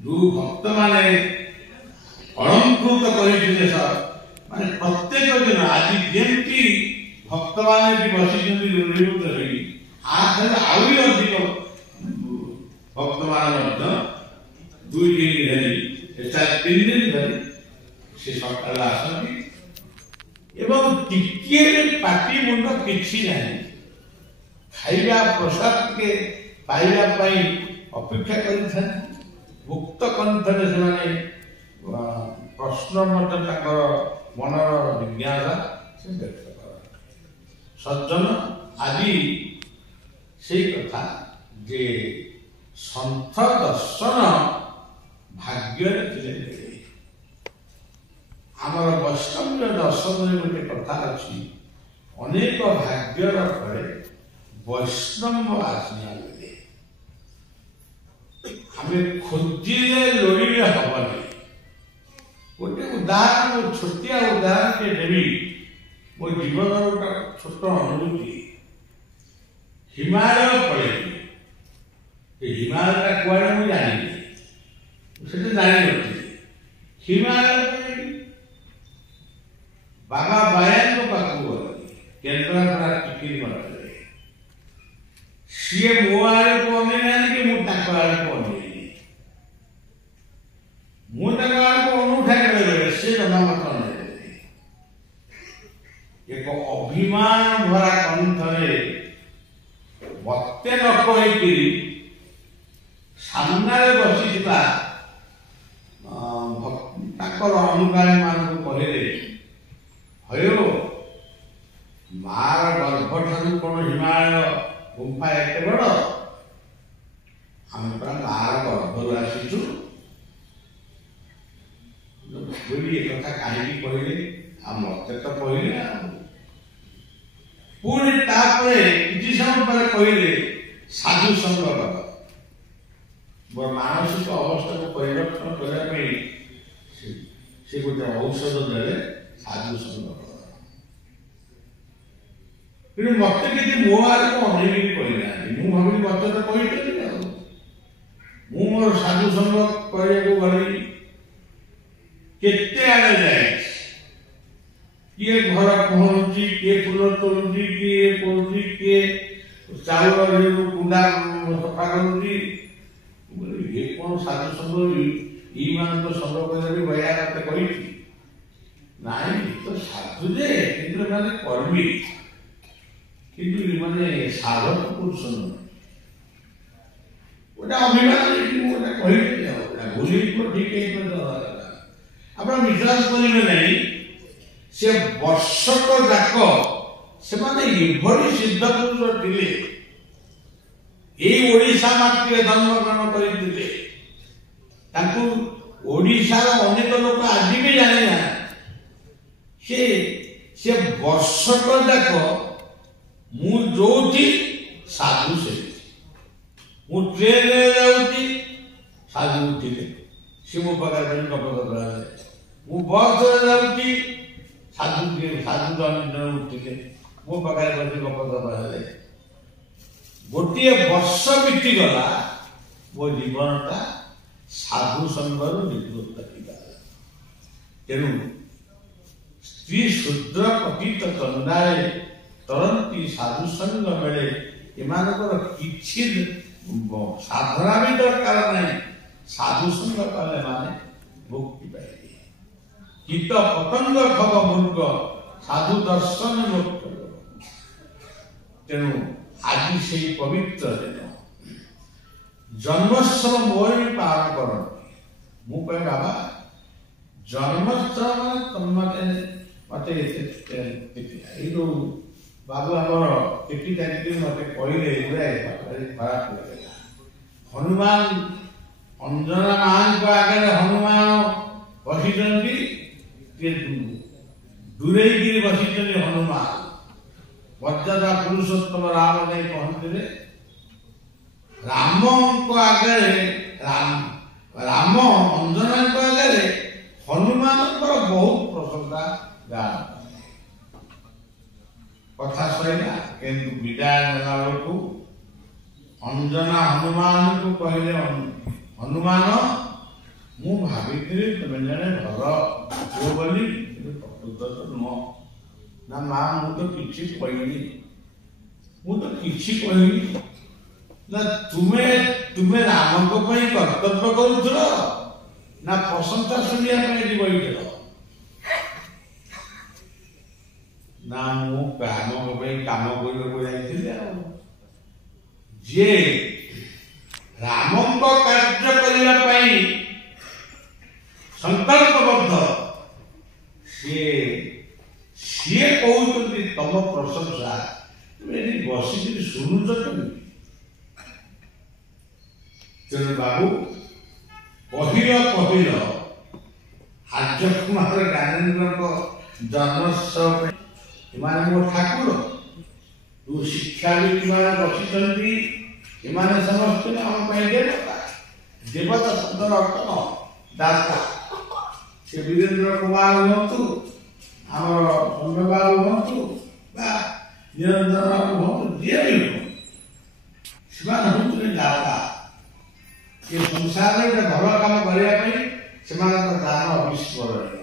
जो भक्त माने अलंकृत करथिले माने प्रत्येक दिन आज जेमती भक्त माने भी बसिଛନ୍ତି ऋणीभूत होई आखिर आउरी अधिक भक्त माने ମଧ୍ୟ 2 दिन धरि 3 दिन धरि से सकाळ आसନ୍ତି एवं टिके पाटी मुंड किछि नाही खाइबा प्रसाद के पाइबा पई अपेक्षा करिथान मुक्त कंठरे से प्रश्न मत मनर जिज्ञासा से व्यक्त कर सज्जन आदि से कथा जे संथ दर्शन भाग्य आमर वैष्णव दर्शन गोटे कथा अच्छी अनेक भाग्यर फले वैष्णव आसिया बेले हमें खोजिले लोड़े हबनी गोटे उदाहरण छोटिया उदाहरण के देवी मो जीवन गोटे छोट अनुभूति हिमालय पड़े हिमालय कुआड़े मुझे जानी से जानी हिमालय बाबा बायान को पाखु गली केन्द्रापड़ा टिकिट मारे सी मो आड़े को अनेक कि मुझे आड़े को अनेक मुझे आड़े को अनुठाई सी जमा मत एक अभिमान भरा कंठरे मते न कही सामने बसी अनुगामी मान कहले हयो मार गर्भ ठारू कौन हिमालय गुंफा एत बड़ आम पूरा मार गर्भर आसीचु कथा कहीं कहले आ मत तो कहले पुणी किसी समय पर कहले साधु संग मोर मानसिक अवस्था को परिवर्तन करने से गोटे औषध दे साधु संग कि मत कि मो आगे को अनेक कहना मुझे भावी मत तो कही मोर साधु संग कहू गली केते आगे जाए किए घर पहुंची किए फूल तोड़ुची किए पड़ुची किए चाउल कुंडा सफा करुची ये कौन साधु संग मान तो संग कर भैया मत कही नाई तो साधु जे कि मैंने कर्मी किंतु माने साधक पुरुष गोटे अभिमान गोटे कही भूली ठीक है आप विश्वास करेंगे नहीं से वर्षक जाक से इभरी सिद्ध पुरुष थे यही ओडिशा माटी जन्म ग्रहण करते ओडिशार अनेक लोक आज भी जाने ना से वर्षक जाक मु जो साधु से मु ट्रेन जाऊँगी साधु उठिले सी मो पाखे गपद कराए मु बस जाऊँगी साधु साधु जन उठिले मो पाखे बस गपद कराए गोटे वर्ष बीतीगला मो जीवनटा साधु संगर निवृत्त तेणु स्त्री शूद्र पतित चंदाए तरंती साधु संग बेले एमानकर किछि साधना भी दरकार नहीं साधु संग कले माने मुक्ति पाइबे कीट पतंग खब मुर्ग साधु दर्शन मुक्त तेणु आज से पवित्र दिन जन्मोत्सव मोर भी पालन करती मु कहे बाबा जन्मोत्सव मत बाबू आमर केटी चाकरी मत कहले खराब लगे हनुमान अंजना मान को आगे हनुमान बसी दूरे बसी हनुमान मर्यादा पुरुषोत्तम राम नहीं कहते राम को आगे राम अंजना को आगे हनुमान बहुत प्रशंसा गान कथा सैला किंतु विदाय नेला अंजना हनुमान को कहले हनुमान ମୁଁ ଭାବିଥିଲି ତୁମେ ଜଣେ ଭଲ ପୁଅ ବୋଲି, କିନ୍ତୁ ପ୍ରକୃତ ତ ନୁହଁ। ନା ମା, ମୁଁ ତ କିଛି କହିନି, ମୁଁ ତ କିଛି କହିନି। ନା ତୁମେ ରାମଙ୍କ ପାଇଁ କର୍ତ୍ତବ୍ୟ କରୁଥିଲ ନା ପ୍ରଶଂସା ଶୁଣିବା ପାଇଁ ଏଠି ବହିଥିଲ? ନା ମୁଁ ରାମଙ୍କ ପାଇଁ କାମ କରିବାକୁ ଯାଇଥିଲି। ଆଉ ଯିଏ ରାମଙ୍କ କାର୍ଯ୍ୟ କରିବା ପାଇଁ ସଂକଳ୍ପବଦ୍ଧ, ସିଏ କହୁଛନ୍ତି ତମ ପ୍ରଶଂସା, ତୁମେ ଏଠି ବସିକିରି ଶୁଣୁଛ କେମିତି? ତେଣୁ ବାବୁ, କହିଲ ଆର୍ଯ୍ୟ କୁମାର ଜ୍ଞାନେନ୍ଦ୍ରଙ୍କ ଜନ୍ମୋତ୍ସବ ପାଇଁ ଏମାନେ ମୋ ଠାକୁର, ତୁ ଶିକ୍ଷାବିତ୍ ମାନେ ବସିଛନ୍ତି, ଏମାନେ ସମସ୍ତେ ଆମ ପାଇଁ ଦେବତା। ଦେବତା ଶବ୍ଦର ଅର୍ଥ ଦାତା। ସେ ବୀରେନ୍ଦ୍ର କୁମାର ହୁଅନ୍ତୁ, ଆମର ସୌମ୍ୟବାବୁ ହୁଅନ୍ତୁ, ବା ନିରଞ୍ଜନ ବାବୁ ହୁଅନ୍ତୁ, ଯିଏ ବି ହୁଅନ୍ତୁ, ସେମାନେ ହେଉଛନ୍ତି ଦାତା। ଏ ସଂସାରରେ ଗୋଟେ ଭଲ କାମ କରିବା ପାଇଁ ସେମାନଙ୍କର ଦାନ ଅବିସ୍ମରଣୀୟ।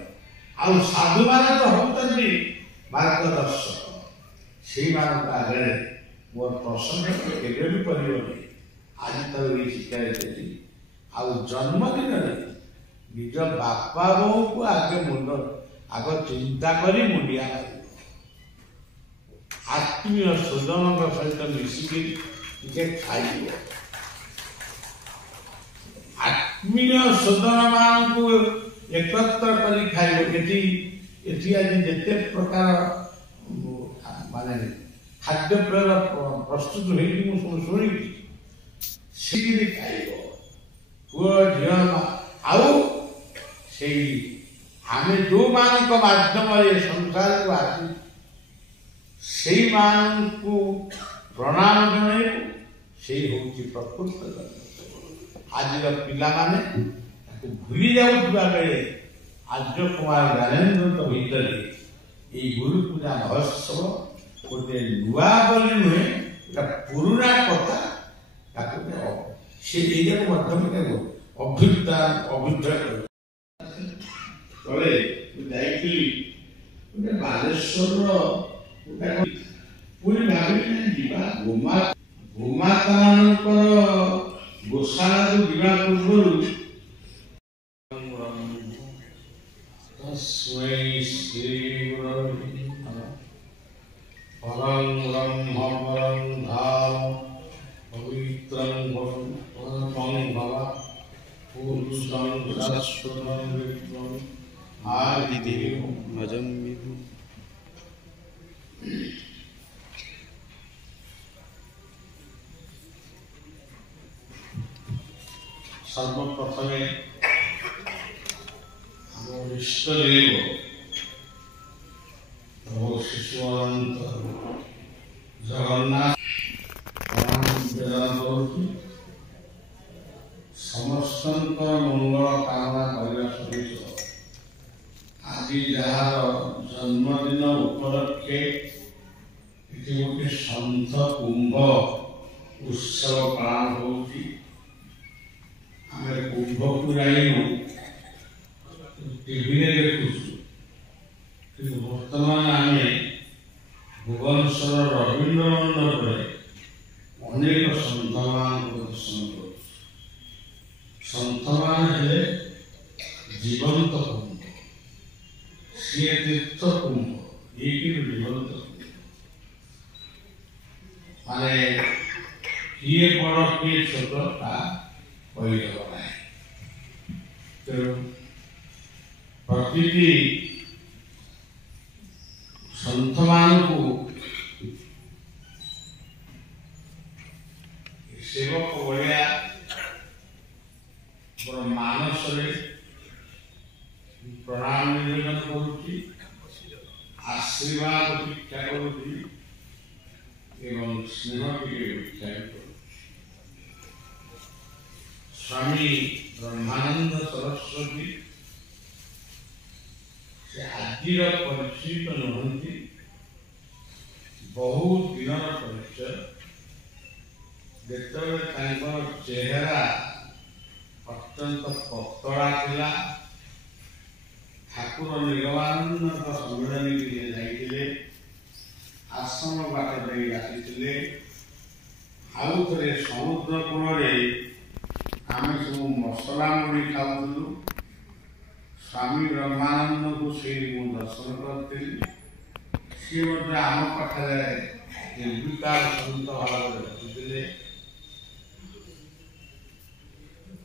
ଆଉ ସାଧୁମାନେ ତ ହେଉଛନ୍ତି ମାର୍ଗଦର୍ଶକ। ସେଇମାନଙ୍କ ଆଗରେ ମୋର ପ୍ରସଙ୍ଗ କେବେ ବି କରିବନି। ଆଜି ତାକୁ ଏଇ ଶିକ୍ଷା ଦେଲି। ଆଉ ଜନ୍ମଦିନରେ ନିଜ ବାପା ବୋଉଙ୍କୁ ଆଗ ଚିନ୍ତା କରି ମୁଣ୍ଡିଆ ମାରିବ। ଆତ୍ମୀୟ ସ୍ୱଜନଙ୍କ ସହିତ ମିଶିକି ଟିକେ ଖାଇବ। ଆତ୍ମୀୟ ସ୍ୱଜନ ମାନଙ୍କୁ ଏକତ୍ର କରି ଖାଇବ। ଏଠି ଆଜି ଯେତେ ପ୍ରକାର ମାନେ ଖାଦ୍ୟପେୟ ପ୍ରସ୍ତୁତ ହେଇକି ମୁଁ ସବୁ ଶୁଣିଛି, ସେଠି ଖାଇବ ପୁଅ ଝିଅ। ଆଉ ସେଇ ଆମେ ଯୋଉମାନଙ୍କ ମାଧ୍ୟମରେ ସଂସାରକୁ ଆସି ସେଇମାନଙ୍କୁ ପ୍ରଣାମ ଜଣାଇବୁ, ସେଇ ହେଉଛି ପ୍ରକୃତ ଜନ୍ମ। ଆଜିର ପିଲାମାନେ ତାକୁ ଭୁଲି ଯାଉଥିବା ବେଳେ ଆର୍ଯ୍ୟ କୁମାର ଜ୍ଞାନେନ୍ଦ୍ରଙ୍କ ଭିତରେ ଏଇ ଗୁରୁ ପୂଜା ମହୋତ୍ସବ ଗୋଟେ ନୂଆ ବୋଲି ନୁହେଁ, ଗୋଟେ ପୁରୁଣା କଥା। ତାକୁ ସେ ଏଇଟାକୁ ମଧ୍ୟ ଅଭ୍ୟୁଦୟ ତଳେ ଯାଇଥିଲି ଗୋଟେ ବାଲେଶ୍ୱରର ପୁଣି ଭାବିଲି ଯିବା ଗୋମାତାମାନଙ୍କର ଗୋଶାଳାକୁ ଯିବା ପୂର୍ବରୁ ପରଂ ବ୍ରହ୍ମ ପରଂ ଧାମ ପବିତ୍ରଂ ପରମଂ ଭବା ପୁରୁଷଂ শাশ্বতং বিষ্ণুং আদিদেবং ভজং বিভু। সর্বপ্রথমে আমার ইষ্টদেব প্রভু শিশু অনন্ত জগন্নাথ নিবেদন করছি। ସମସ୍ତଙ୍କର ମଙ୍ଗଳ କାମନା କରିବା ସହିତ ଆଜି ଯାହାର ଜନ୍ମଦିନ ଉପଲକ୍ଷେ ଏଠି ଗୋଟେ ସନ୍ଥ କୁମ୍ଭ ଉତ୍ସବ ପାଳନ ହେଉଛି। ଆମେ କୁମ୍ଭକୁ ଯାଇନୁ, ଟିଭିରେ ଦେଖୁଛୁ, କିନ୍ତୁ ବର୍ତ୍ତମାନ ଆମେ ଭୁବନେଶ୍ୱର ରବୀନ୍ଦ୍ର ମଣ୍ଡପରେ ଅନେକ ସନ୍ଥମାନଙ୍କୁ ଦର୍ଶନ କରୁଛୁ। ସନ୍ଥମାନେ ହେଲେ ଜୀବନ୍ତ କୁମ୍ଭ, ସିଏ ତୀର୍ଥ କୁମ୍ଭ, ଏଇକି ଜୀବନ୍ତ କୁମ୍ଭ। ମାନେ କିଏ ବଡ଼ କିଏ ଛୋଟ ତା କହିହେବ ନାହିଁ। ତେଣୁ ପ୍ରତିଟି ସନ୍ଥମାନଙ୍କୁ ସେବକ ଭଳିଆ ମୋର ମାନସରେ ପ୍ରଣାମ ନିବେଦନ କରୁଛି, ଆଶୀର୍ବାଦ ଭିକ୍ଷା କରୁଛି ଏବଂ ସ୍ନେହ ଟିକେ ଭିକ୍ଷା କରୁଛି। ସ୍ୱାମୀ ବ୍ରହ୍ମାନନ୍ଦ ସରସ୍ୱତୀ ସେ ଆଜିର ପରିଚିତ ନୁହନ୍ତି, ବହୁ ଦିନର ପରିଚୟ। ଯେତେବେଳେ ତାଙ୍କର ଚେହେରା अत्यंत पतला थिला ठाकुर निगमानंद सम्मेलन के जाइए आश्रम बाट दे आसी आउ थे समुद्र कूल आम सब मसला मुड़ी खाऊलु स्वामी ब्रह्मानंद को से दर्शन करी सी आम पाखे निर्विकार सहित भाव रखुले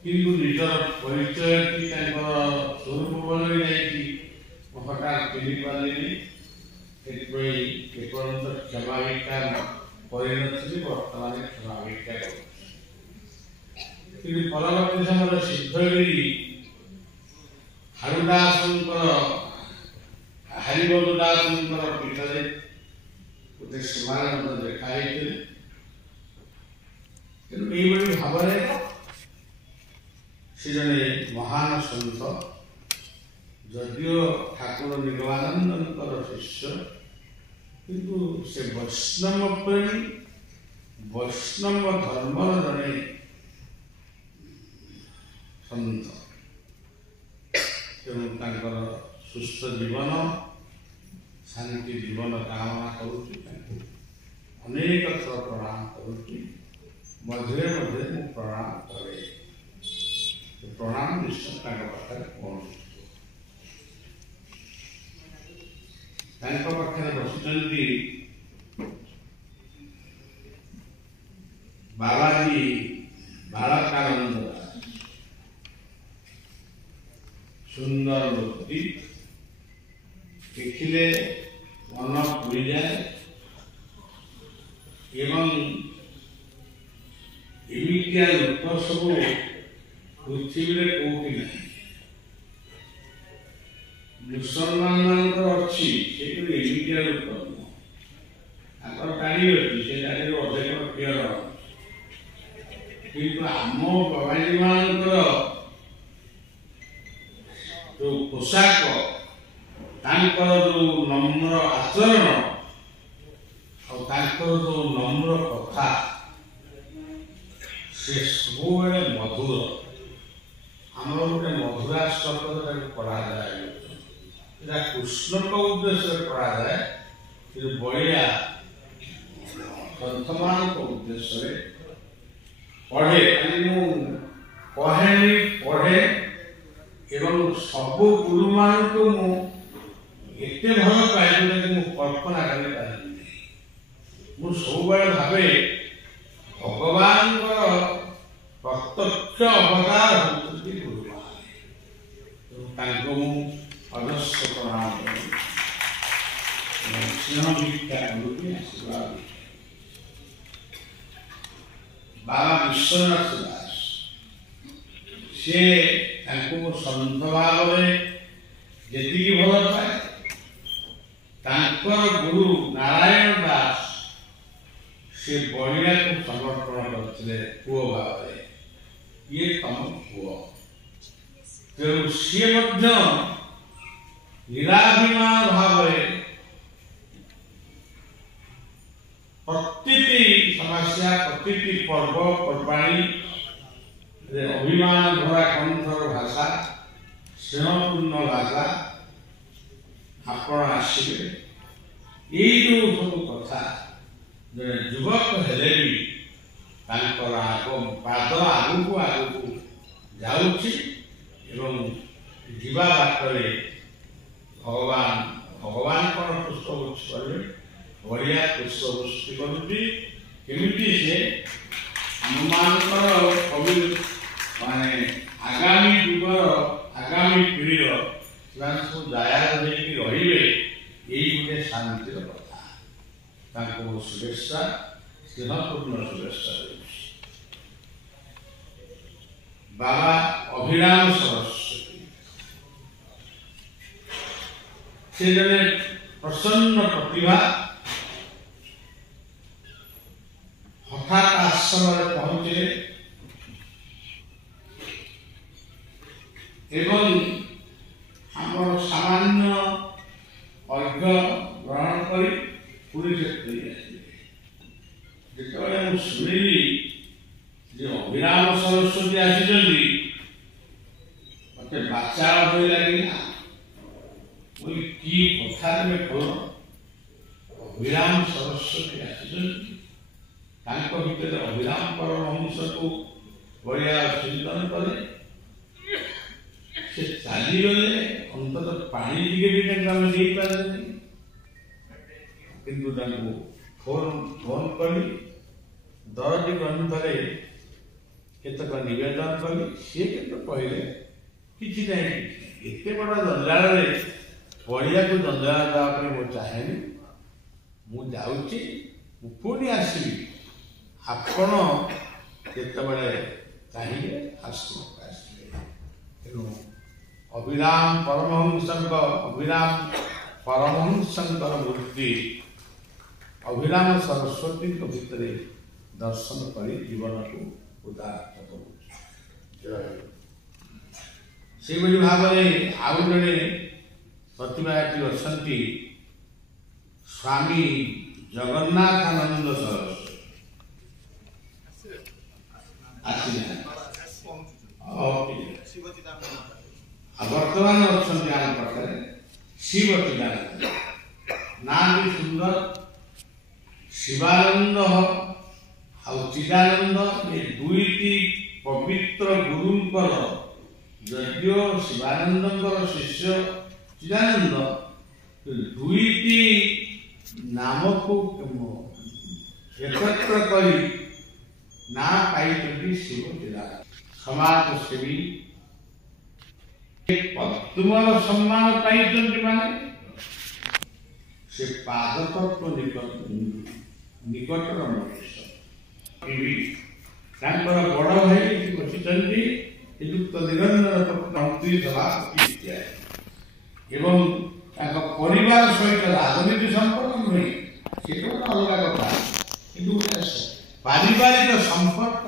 किंतु निजर परिचय की स्वरूप बदल जाए हठात चिन्ह पारे एपर्यंत क्षमा भिक्षा करी बर्तमान क्षमा भिक्षा कि परवर्ती समय सिद्धगिरी हारुदासंकर हरिबोधदासंकर पीठरे गोटे समारोह देखाई तेणु भाव से जड़े महान सन्त जदियो ठाकुर निगमानंद शिष्य किंतु से वैष्णव प्रेमी वैष्णव धर्म जड़े सन्त तेणु सुस्थ जीवन शांति जीवन कामना करेक थर प्रणाम करुच्ची मझे मझे मु प्रणाम करे प्रणाम निश्चय पाखे पाखे बसुंट बालाजी बालकानंद दास सुंदर मूर्ति देखिले मन पूरी जाए एवं एमितिया लोक सब पृथ्वी में कौटी ना मुसलमान अच्छी एमितिया लोक गाड़ी अच्छी से गाड़ी अधिक क्लियर किंतु आम बाबाजी मान जो पोशाक जो नम्र आचरण और जो नम्र कथा से सब मधुर आम गोटे मधुरा शब्द पढ़ा जाए कृष्ण को उद्देश्य पढ़ा जाए कि बड़िया ग्रंथमान को उद्देश्य पढ़े कहे पढ़े एवं सब गुरु मान को एत भल पाए कि कल्पना कर सब भावे भगवान प्रत्यक्ष अवतार होती गुरुमान अजस्र प्रणाम स्नेह भिक्षा करुच्ची आशीर्वाद बाबा विश्वनाथ दास से सन्त भाव जी भल पाए गुरु नारायण दास से बढ़िया को समर्पण करते पुओ भाव ये तम पुओ तेणु सी निराभिमान भाव प्रति समस्या प्रति पर्व पर्वाणी अभिमान भरा कंठर भाषा स्नेहपूर्ण भाषा आपण आसवे यही जो सब कथा जड़े युवक हेले भी पाद आग को जाऊँगी जीवा बाटरे भगवान भगवान कौन पुष्पगुच्छ करें बढ़िया पुष्पवृष्टि करुच्ची केमिटी से आम कवि माने आगामी युग आगामी पीढ़ी सब दया रही यही गोटे शांतिर कथा शुभेच्छा स्नेहपूर्ण शुभेच्छा बाबा अभिराम सरस्वती से जड़े प्रसन्न प्रतिभा हठात आश्रम पहुंचे एवं आम सामान्य अर्घ्य ग्रहण कर पूरी जो शुणिली अभिराम सरस्वती आसी मत बाचाल हो लगे बोली की कथा तुम कह अभिराम सरस्वती आसर अभिराम परमहंस को बढ़िया चिंतन करे से चलीगले अंतत पानी टिके भी नहीं पारे किंतु फोन फोन कली दरटी ग्रंथरे केतक निवेदन कली सी के कहले कि एत बड़ जंजाल पड़िया को जंजाल देवाई मु चाहे मुझे पुणी आसवि आपण केतबले चाहिए आसवे तेणु अभिराम परमहंसंकर मूर्ति अभिराम सरस्वती भितर दर्शन कर जीवन को उदाहरण कर भाव आउ जड़े प्रतिभागी अच्छा स्वामी जगन्नाथानंद सरस्वती वर्तमान अच्छा आम पाखे शिव चिदानंद ना भी सुंदर शिवानंद चिदानंद ये दुईटी पवित्र गुरुंकर यद्य शिवानंद शिष्य चिदानंद दुईटी नाम को एकत्र करी ना पाई शिव चिदानंद समाज सेवी पद्मर सम्मान पाई माने से पाद तत्व निकटर मनुष्य बड़ भाई बसी युक्त निरंजन मंत्री सभापति एवं परिवार सहित राजनीति संपर्क नुहे से अलग कथा कि पारिवारिक संपर्क